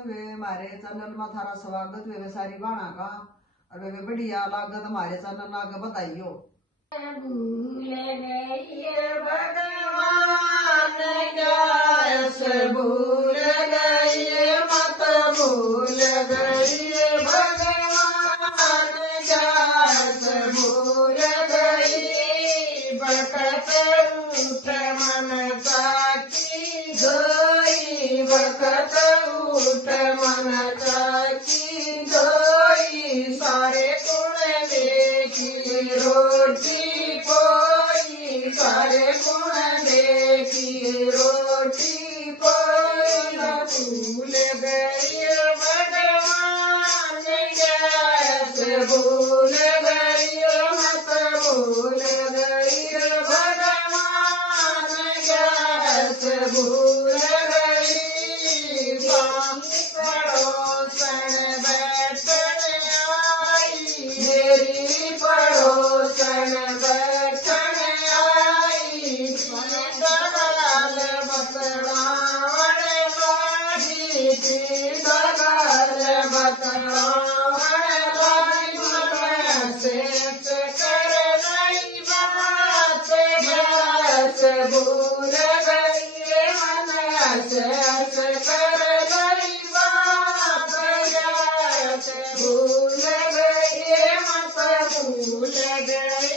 वे मारे चैनल में थारा स्वागत वे सारी बाणा का और वे बढ़िया लागत हमारे चैनल आगे बताइयो। भूल गई भगवान जैसे भूल गई मत भूल गई भगवान जैसे भूल गई बकत उठ मन चाकी जोई बकत उठ मन चाकी जोई सारे गुण देखी रोटी कोई सारे गुण देखी रोटी कोई न भूल गई भगवान जैसे भूल गई मत भूल गई भगवान जैसे भूल गई पड़ोसन बैठन आई मेरी पड़ोसन बैठन आई दगाल बतलावन बाजी दगाल बतलावन बाजी मैसेज कर रही बात गैस भूल गई मैसेज कर रही बात गैस भूल गई मत भूल गई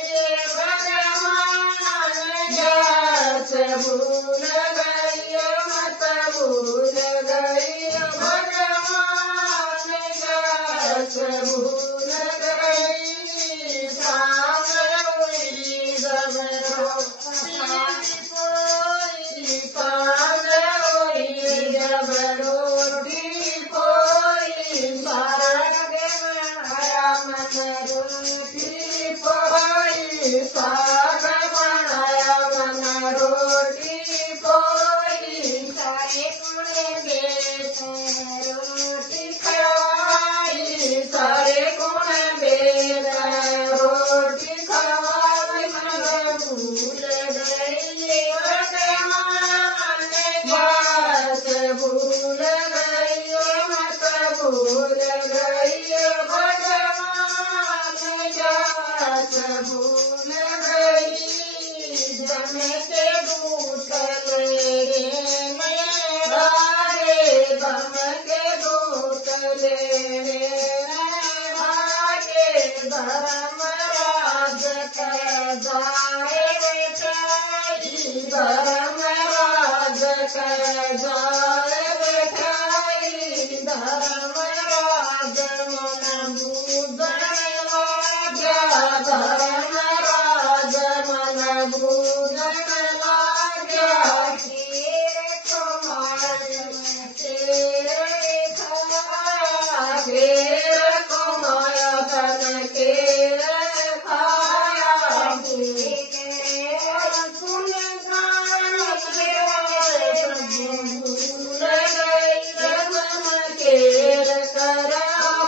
भगवान गैस भूल गई मत भूल गई भगवान गैस भूल गई सामने हुई जब रोटी कोई सामने हुई जब रोटी कोई सारा बनाया मन रोटी कोई साग बनाया मन रोटी कोई सारे गुण बेच रोटी खवाई सारे गुण बेच रोटी खवाई मन भूल गई भगवान बस भूल गई मत भूल गई भगवान जस भूल गई जम के दूतल रे मेरा रे दम के दूतल रे भागे धर्म राज कर जाए बैठाई धर्म राज कर जाए बैठाई धर्म राज मन बूझन लाग्या धर्म राज मन बूझन लाग्या खीर कुमार तेरे खाया खीर कुमार तन के खाया सुन गान भूल गई मन केर करा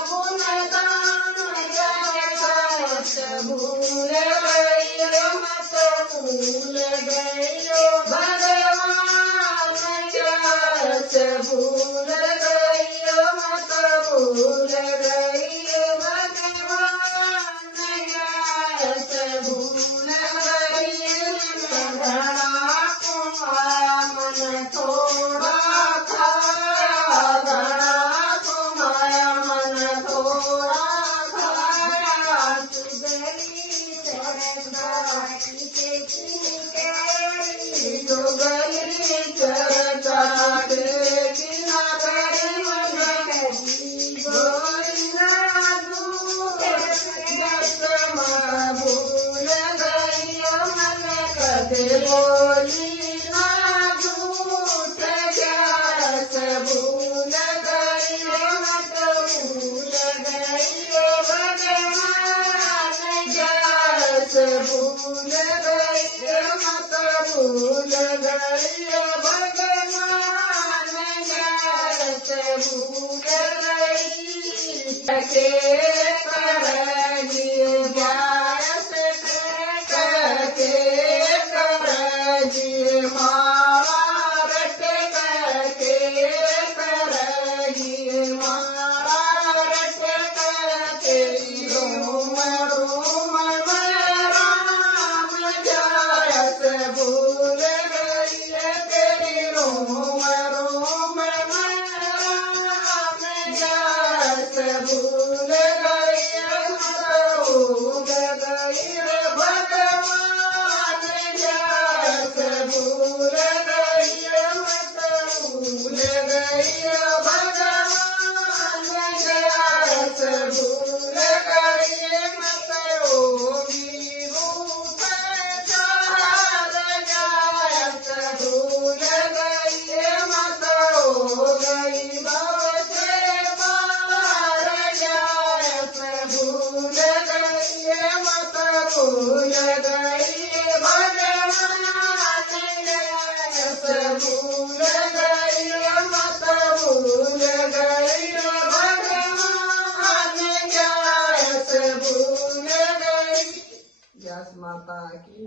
पुन दान जैसा भूल गई मत भूल गई भगवान जैसे भूल गई मत भूल गई भगवान जैसे भूल गई घड़ा कुमाया मन थोड़ा खाया घड़ा कुमाया मन थोड़ा खाया सुगली चरचाटी के सुगली चरचाटे बिना करे मन गोरिना दूर दसमा भूल गई मन कदे बोली ना झूठ गैस भूल गई मत भूल गई भगवान गैस भूल गई मत भूल गई भगवान गैस भूल गई के करेगी गैस के करेगी मारा रट के करेगी व्यास माता की